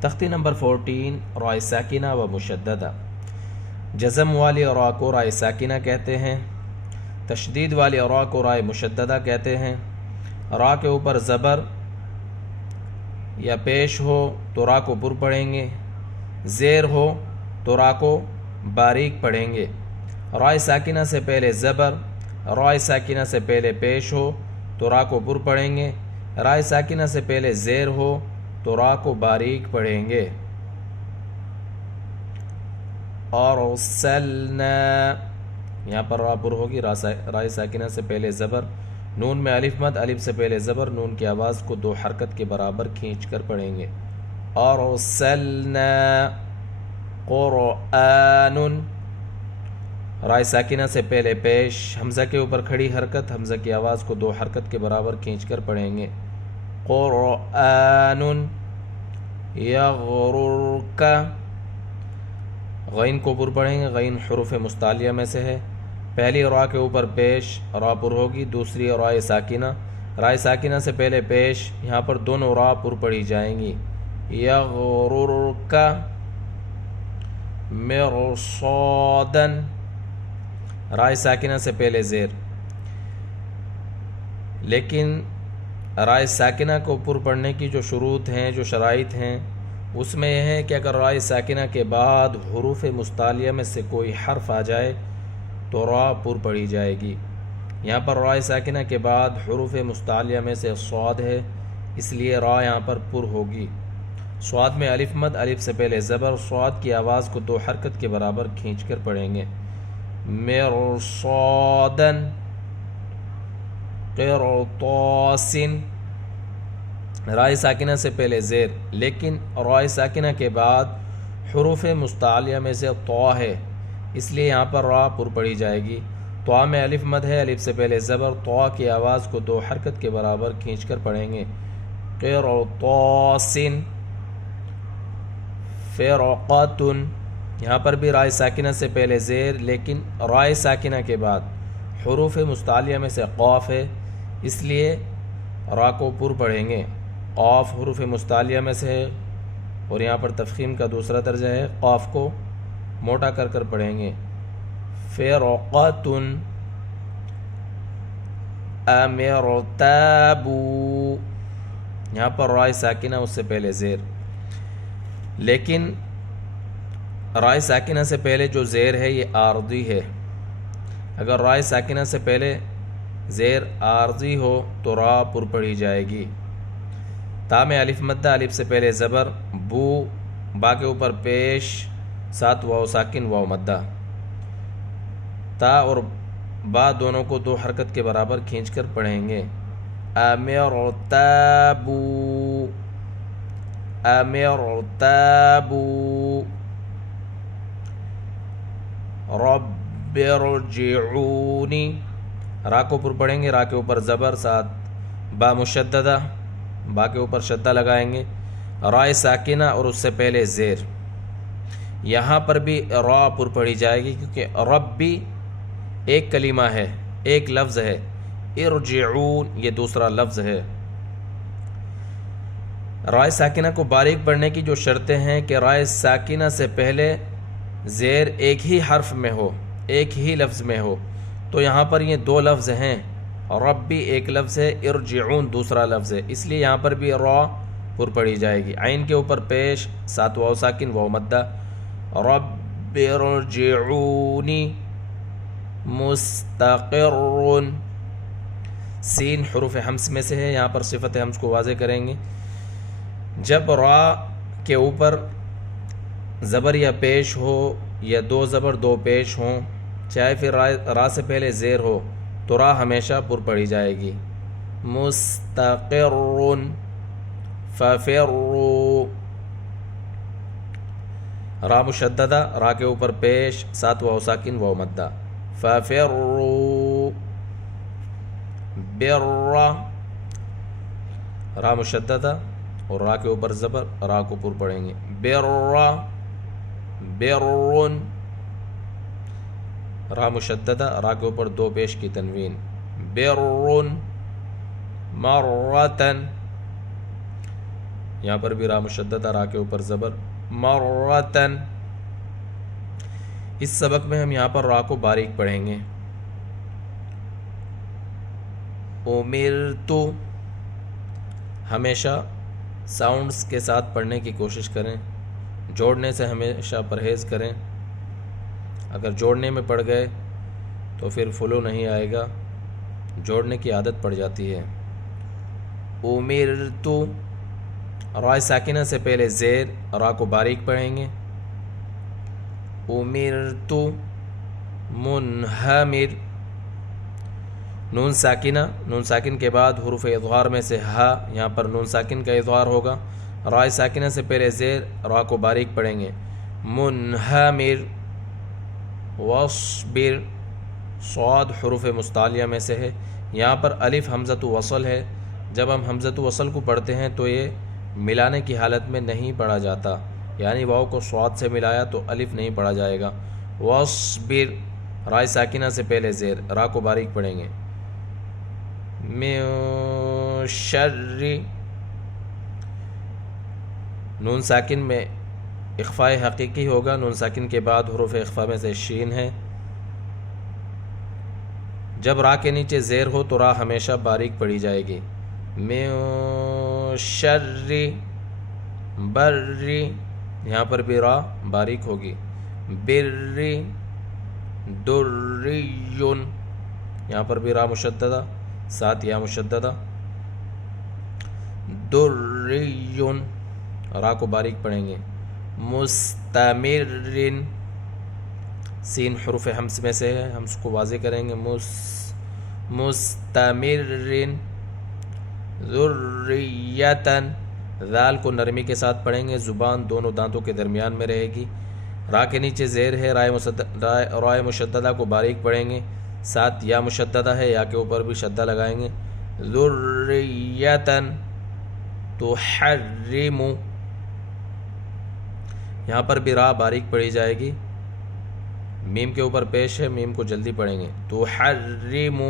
تختی نمبر 14 رائے ساکنہ و مشددہ۔ جزم والی را کو رائے ساکنہ کہتے ہیں، تشدید والی را کو رائے مشددہ کہتے ہیں۔ را کے اوپر زبر یا پیش ہو تو را کو پر پڑھیں گے، زیر ہو تو را کو باریک پڑھیں گے۔ رائے ساکنہ سے پہلے زبر، رائے ساکنہ سے پہلے پیش ہو تو را کو پر پڑھیں گے، رائے ساکنہ سے پہلے زیر ہو تو را کو باریک پڑھیں گے۔ ارسلنا، یہاں پر را پر ہوگی، رائے ساکنہ سے پہلے زبر، نون میں الف مد، الف سے پہلے زبر، نون کی آواز کو دو حرکت کے برابر کھینچ کر پڑھیں گے۔ ارسلنا قرآن، رائے ساکنہ سے پہلے پیش، حمزہ کے اوپر کھڑی حرکت، حمزہ کی آواز کو دو حرکت کے برابر کھینچ کر پڑھیں گے۔ قرآن یغررک، غین کو پر پڑھیں گے، غین حروف مستعلیہ میں سے ہے۔ پہلی را کے اوپر پیش، را پر ہوگی، دوسری رائے ساکنہ، رائے ساکنہ سے پہلے پیش، یہاں پر دونوں را پر پڑھی جائیں گی۔ یغررک مرصادا، رائے ساکنہ سے پہلے زیر، لیکن رائے ساکنہ کو پر پڑھنے کی جو شروط ہیں، جو شرائط ہیں، اس میں یہ ہے کہ اگر رائے ساکنہ کے بعد حروف مستعلیہ میں سے کوئی حرف آ جائے تو را پر پڑھی جائے گی۔ یہاں پر رائے ساکنہ کے بعد حروف مستعلیہ میں سے صاد ہے، اس لیے را یہاں پر پر ہوگی۔ صاد میں الف مد، الف سے پہلے زبر، صاد کی آواز کو دو حرکت کے برابر کھینچ کر پڑھیں گے۔ مرصادا قرطاس، رائے ساکنہ سے پہلے زیر، لیکن رائے ساکنہ کے بعد حروف مستعلیہ میں سے طا ہے، اس لیے یہاں پر را پر پڑھی جائے گی۔ طا میں الف مد ہے، الف سے پہلے زبر، طا کی آواز کو دو حرکت کے برابر کھینچ کر پڑھیں گے۔ قرطاس فرقۃ، یہاں پر بھی رائے ساکنہ سے پہلے زیر، لیکن رائے ساکنہ کے بعد حروف مستعلیہ میں سے قاف ہے، اس لیے را کو پر پڑھیں گے۔ قاف حروف مستعلیہ میں سے ہے اور یہاں پر تفخیم کا دوسرا درجہ ہے، قاف کو موٹا کر کر پڑھیں گے۔ فرقۃ امرتابوا، یہاں پر رائے ساکنہ اس سے پہلے زیر، لیکن رائے ساکنہ سے پہلے جو زیر ہے یہ عارضی ہے، اگر رائے ساکنہ سے پہلے زیر عارضی ہو تو را پر پڑھی جائے گی۔ تا میں الف مدہ، الف سے پہلے زبر، بو، با کے اوپر پیش، ساتھ واو ساکن واو مدہ، تا اور با دونوں کو دو حرکت کے برابر کھینچ کر پڑھیں گے۔ امرتابوا امرتابوا رب ارجعونی، را کو پر پڑھیں گے، را کے اوپر زبر، ساتھ با مشددہ، با کے اوپر شدہ لگائیں گے، رائے ساکنہ اور اس سے پہلے زیر، یہاں پر بھی را پر پڑھی جائے گی کیونکہ رب بھی ایک کلمہ ہے، ایک لفظ ہے، ارجعون یہ دوسرا لفظ ہے۔ رائے ساکنہ کو باریک پڑھنے کی جو شرطیں ہیں کہ رائے ساکنہ سے پہلے زیر ایک ہی حرف میں ہو، ایک ہی لفظ میں ہو، تو یہاں پر یہ دو لفظ ہیں، ربی ایک لفظ ہے، ارجعون دوسرا لفظ ہے، اس لیے یہاں پر بھی را پر پڑھی جائے گی۔ عین کے اوپر پیش، ساتھ واو ساکن واو مدہ، رب ارجعونی مستقر، سین حروف حمز میں سے ہے، یہاں پر صفت حمز کو واضح کریں گے۔ جب را کے اوپر زبر یا پیش ہو یا دو زبر دو پیش ہوں، چاہے پھر را سے پہلے زیر ہو تو را ہمیشہ پر پڑھی جائے گی۔ مستقر ففروا، را مشددہ، را کے اوپر پیش، ساتھ واو ساکن واو مدہ، ففروا بر، را مشددہ اور را کے اوپر زبر، را کو پر پڑھیں گے۔ بر برن، را مشددہ، را کے اوپر دو پیش کی تنوین، برن مرتن، یہاں پر بھی را مشددہ، را کے اوپر زبر، مرتن۔ اس سبق میں ہم یہاں پر را کو باریک پڑھیں گے۔ امرتو، ہمیشہ ساؤنڈز کے ساتھ پڑھنے کی کوشش کریں، جوڑنے سے ہمیشہ پرہیز کریں۔ اگر جوڑنے میں پڑ گئے تو پھر فلو نہیں آئے گا، جوڑنے کی عادت پڑ جاتی ہے۔ امرتو، را ساکنہ سے پہلے زیر، را کو باریک پڑھیں گے۔ امرتو منہمر، نون ساکنہ، نون ساکن کے بعد حروف اظہار میں سے ہا، یہاں پر نون ساکن کا اظہار ہوگا۔ را ساکنہ سے پہلے زیر، را کو باریک پڑھیں گے۔ منہمر، وصبر، صاد حروف مستعلیہ میں سے ہے، یہاں پر الف حمزۃ وصل ہے۔ جب ہم حمزۃ وصل کو پڑھتے ہیں تو یہ ملانے کی حالت میں نہیں پڑھا جاتا، یعنی واو کو صاد سے ملایا تو الف نہیں پڑھا جائے گا۔ وصبر، را ساکنہ سے پہلے زیر، را کو باریک پڑھیں گے۔ من شر، نون ساکن میں اخفاء حقیقی ہوگا، نون ساکن کے بعد حروف اخفاء میں سے شین ہے۔ جب را کے نیچے زیر ہو تو را ہمیشہ باریک پڑھی جائے گی۔ من شر بری، یہاں پر بھی را باریک ہوگی۔ بری دریون، یہاں پر بھی را مشددہ، ساتھ یا مشددہ۔ دریون، را کو باریک پڑھیں گے۔ مستمرن، سین حروف حمز میں سے ہے، ہم اس کو واضح کریں گے۔ مستمرن، ذریتن، ذال کو نرمی کے ساتھ پڑھیں گے، زبان دونوں دانتوں کے درمیان میں رہے گی۔ را کے نیچے زیر ہے، رائے مشددہ کو باریک پڑھیں گے، ساتھ یا مشددہ ہے، یا کے اوپر بھی شدہ لگائیں گے۔ ذریتن تحرم، یہاں پر بھی را باریک پڑھی جائے گی، میم کے اوپر پیش ہے، میم کو جلدی پڑھیں گے۔ تحرم